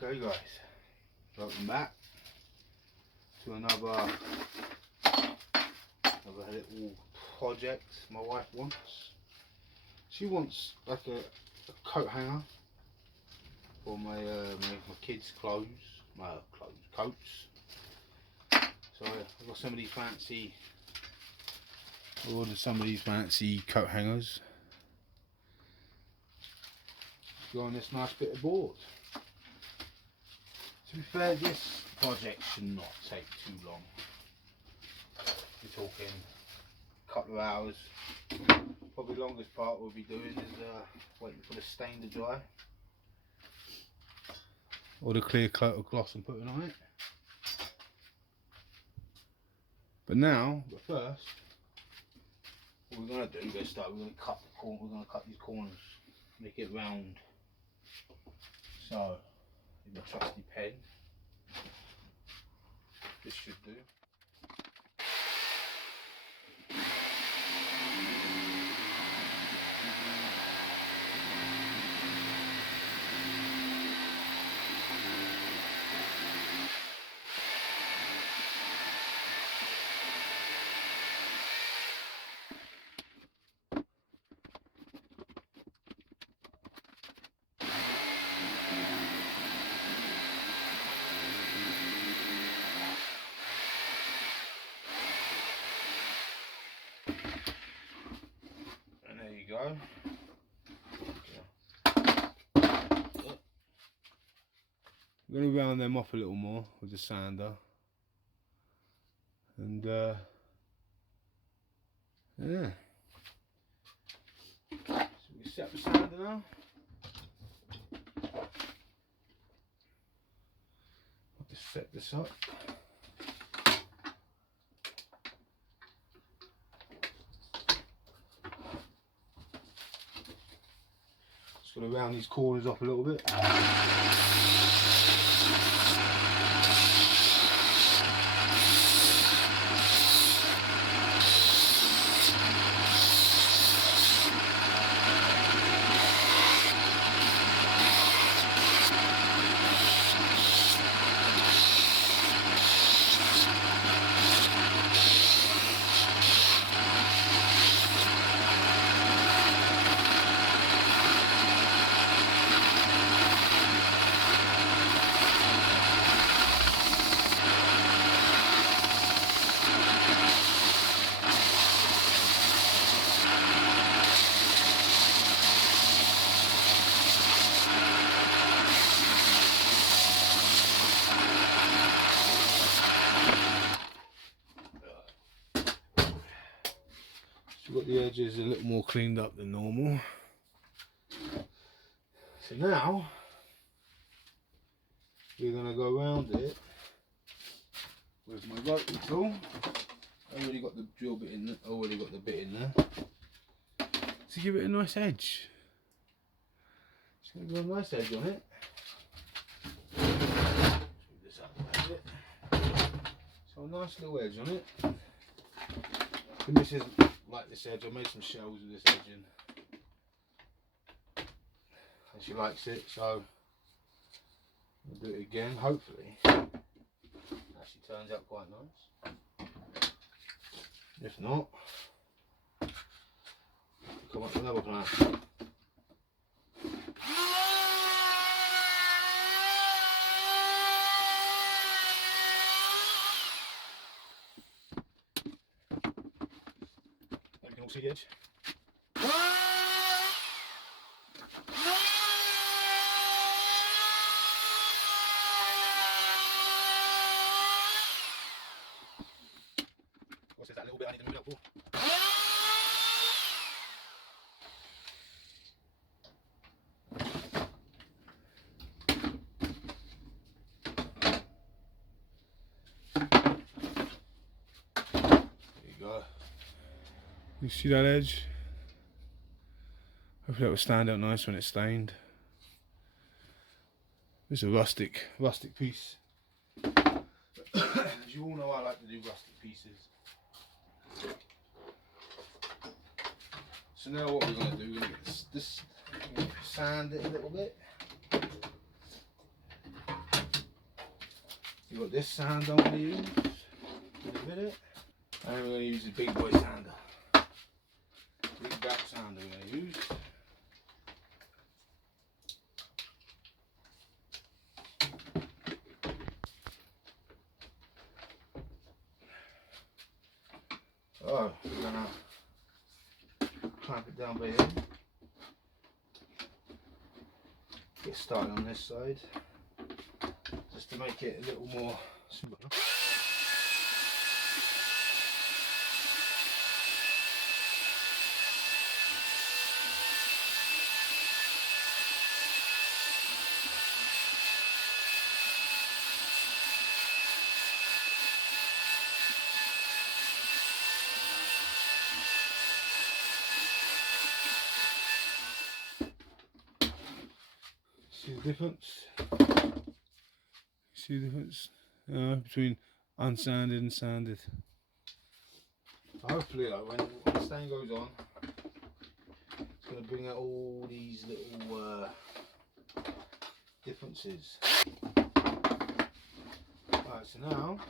Okay guys, welcome back to another little project my wife wants. She wants like a coat hanger for my kids' clothes, coats. So I've got some of these fancy, I ordered some of these fancy coat hangers. Go on this nice bit of board. To be fair, this project should not take too long. We're talking a couple of hours. Probably the longest part we'll be doing is waiting for the stain to dry. Or the clear coat of gloss and putting on it. But first, what we're going to do, we're going to cut the corner, we're going to cut these corners, make it round. So, with my trusty pen, this should do. Go. I'm going to round them off a little more with the sander, and yeah. So we set the sander now. I'll just set this up. Going to round these corners off a little bit. Got the edges a little more cleaned up than normal. So now we're going to go around it with my rotary tool. I already got the drill bit in there, already got the bit in there to give it a nice edge. It's going to give a nice edge on it. Move this up a bit. So a nice little edge on it. And this is like this edge. I made some shells with this edge in, and she likes it, so I'll do it again. Hopefully, actually turns out quite nice. If not, come up with another plan. You can all see the edge. What's that little bit I need to move out for? You see that edge? Hopefully that will stand out nice when it's stained. This is a rustic piece. As you all know, I like to do rustic pieces. So now what we're going to do, we're going to get this sand it a little bit. You've got this sand I'm going to use in a minute. And we're going to use the big boy sander. Big back sander we're going to use. Oh, we're going to clamp it down by here. Get started on this side. Just to make it a little more smooth. See the difference? See the difference between unsanded and sanded. Hopefully, like when the stain goes on, it's going to bring out all these little differences. Alright, so now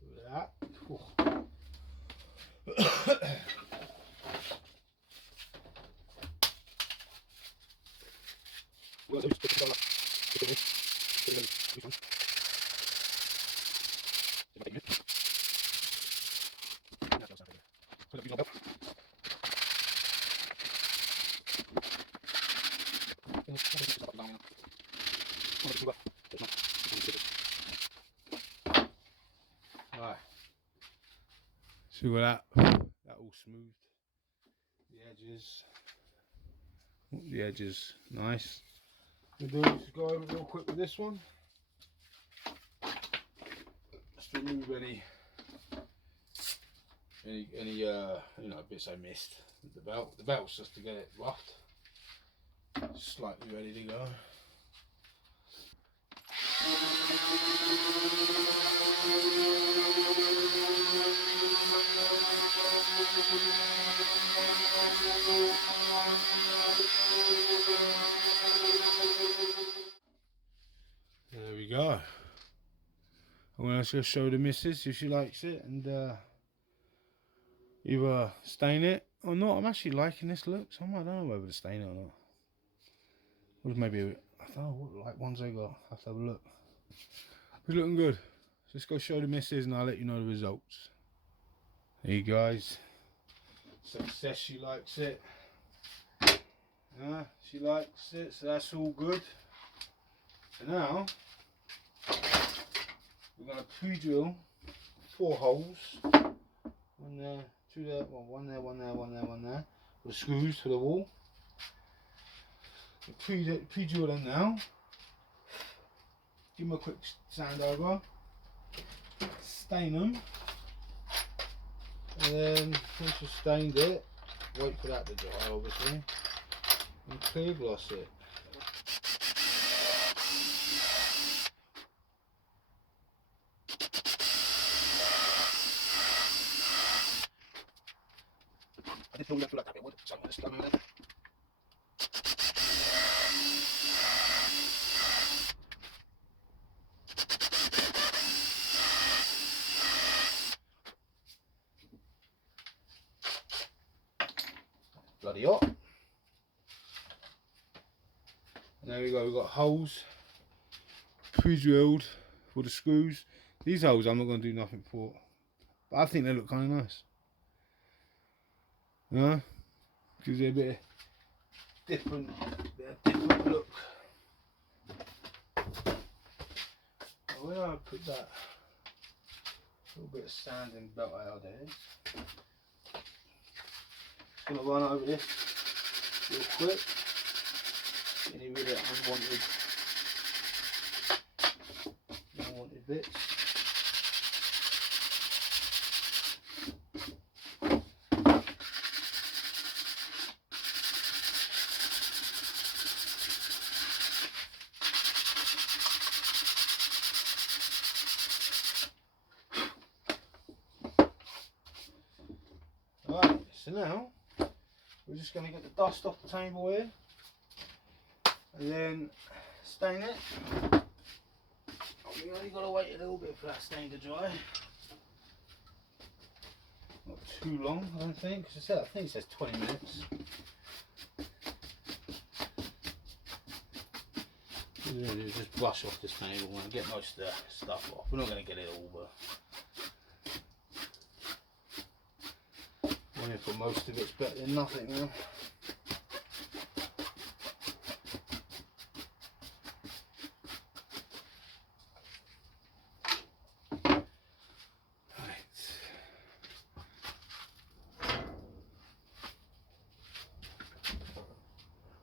do that. Right. See what that all smoothed. The edges nice. We'll do is go over real quick with this one. Just remove any you know, bits I missed with the belt. The belt's just to get it roughed, slightly ready to go. There we go. I'm going to show the missus if she likes it and either stain it or not. I'm actually liking this look, so I don't know whether to stain it or not. Or maybe, I don't know what like ones I got. I have to have a look. It's looking good. Just go show the missus and I'll let you know the results. There you guys. Success, she likes it. Yeah, she likes it, so that's all good. So now we're going to pre-drill 4 holes. One there, 2 there, well, one there, one there, one there, one there. With screws for the wall. Pre-drill them now. Give them a quick sand over. Stain them. And then once you've stained it, wait for that to dry obviously. And clear gloss it. I did feel left like that it would, so I'm just done with it. Bloody hot. And there we go, we've got holes pre-drilled for the screws. These holes I'm not going to do nothing for, but I think they look kind of nice. Yeah, gives it a bit of different look. Where do I put that? A little bit of sand and belt out there. Just gonna run over this real quick. Getting rid of unwanted bits. Right, so now we're just going to get the dust off the table here and then stain it. We only got to wait a little bit for that stain to dry. Not too long, I don't think. As I said, I think it says 20 minutes. What we're going to do is just brush off this table and get most of the stuff off. We're not going to get it all, but wanting for most of it's better than nothing, you know.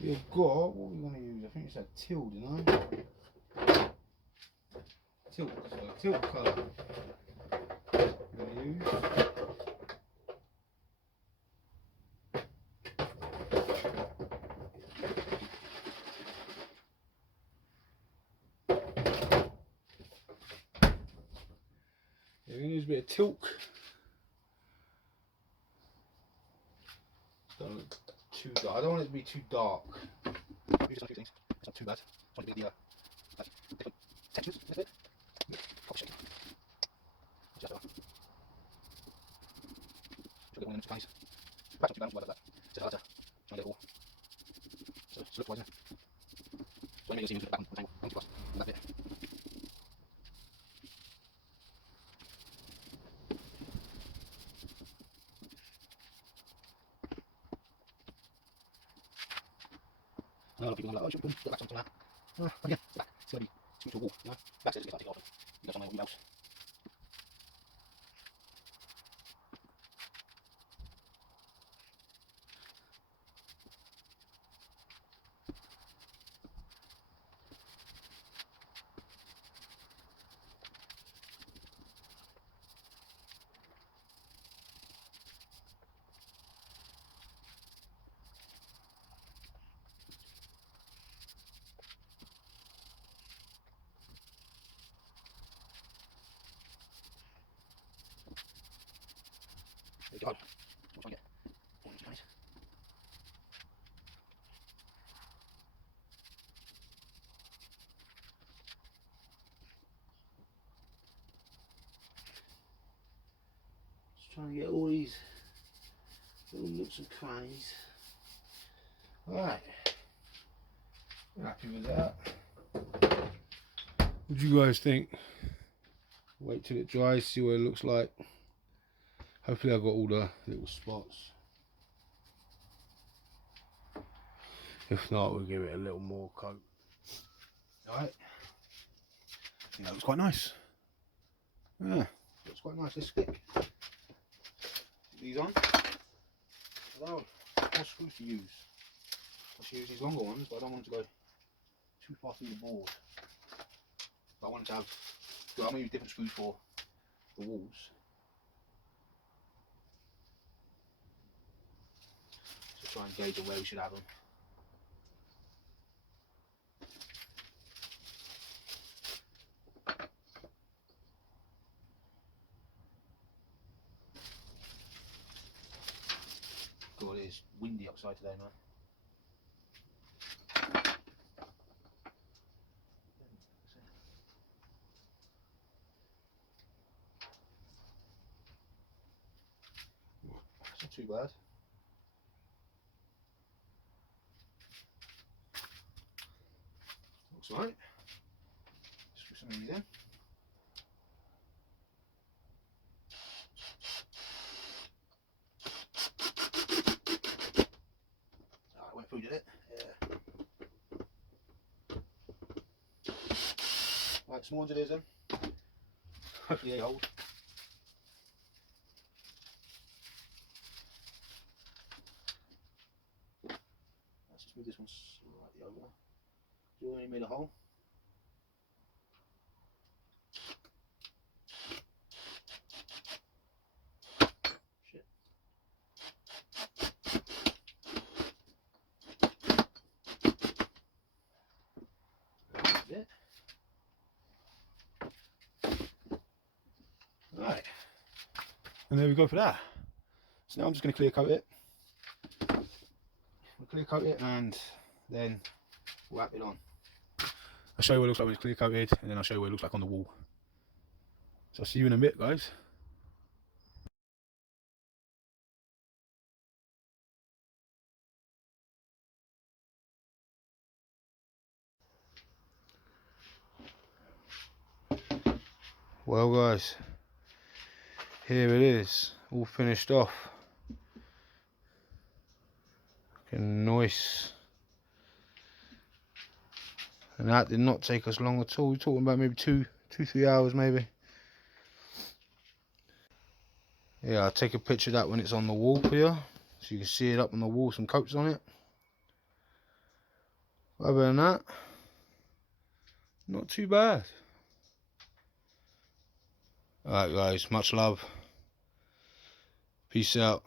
We've got, what are we going to use? I think it's that teal, didn't I? Teal, so teal colour we're going to use. Yeah, we're going to use a bit of talc. Don't look too dark. I don't want it to be too dark. Use just a few things. It's not too bad. Just want to be the like different textures a little bit. Probably shake. Just that one. Should get one of them guys. Perhaps not too bad. Like that. Just harder. Try and get it all. So it's look wise, isn't it? So maybe you'll see me back on the table. On to us. That bit. A lot of people are like, oh, should we put back something like that? Again, it's back. It's going to be screwed to a wall, you know? Back says it's going to take it off. You got somewhere on your mouse. There we go. So we'll try and get all these guys. Just trying to get all these little nooks and crannies. Alright. Happy with that. What do you guys think? Wait till it dries, see what it looks like. Hopefully I've got all the little spots. If not, we'll give it a little more coat. Alright. I think that looks quite nice. Yeah, looks quite nice. Let's stick these on. What screws to use? I should use these longer ones, but I don't want to go too far through the board. But I want to have, I'm going to use different screws for the walls. So try and gauge on where we should have them. God, it is windy outside today, man. It's not too bad. Looks right. Screw some of these in. Oh, I went through, did it? Yeah. Right, small ones it is then. Hopefully they hold. Let's just move this one slightly over. Do you already made a hole? Shit. That's it. Right. And there we go for that. So now I'm just going to clear coat it. We'll clear coat it and then wrap it on. I'll show you what it looks like when it's clear coated, and then I'll show you what it looks like on the wall. So I'll see you in a bit, guys. Well guys, here it is, all finished off. Looking nice. And that did not take us long at all. We're talking about maybe 3 hours maybe. Yeah, I'll take a picture of that when it's on the wall for you, so you can see it up on the wall, some coats on it. Other than that, not too bad. Alright guys, much love. Peace out.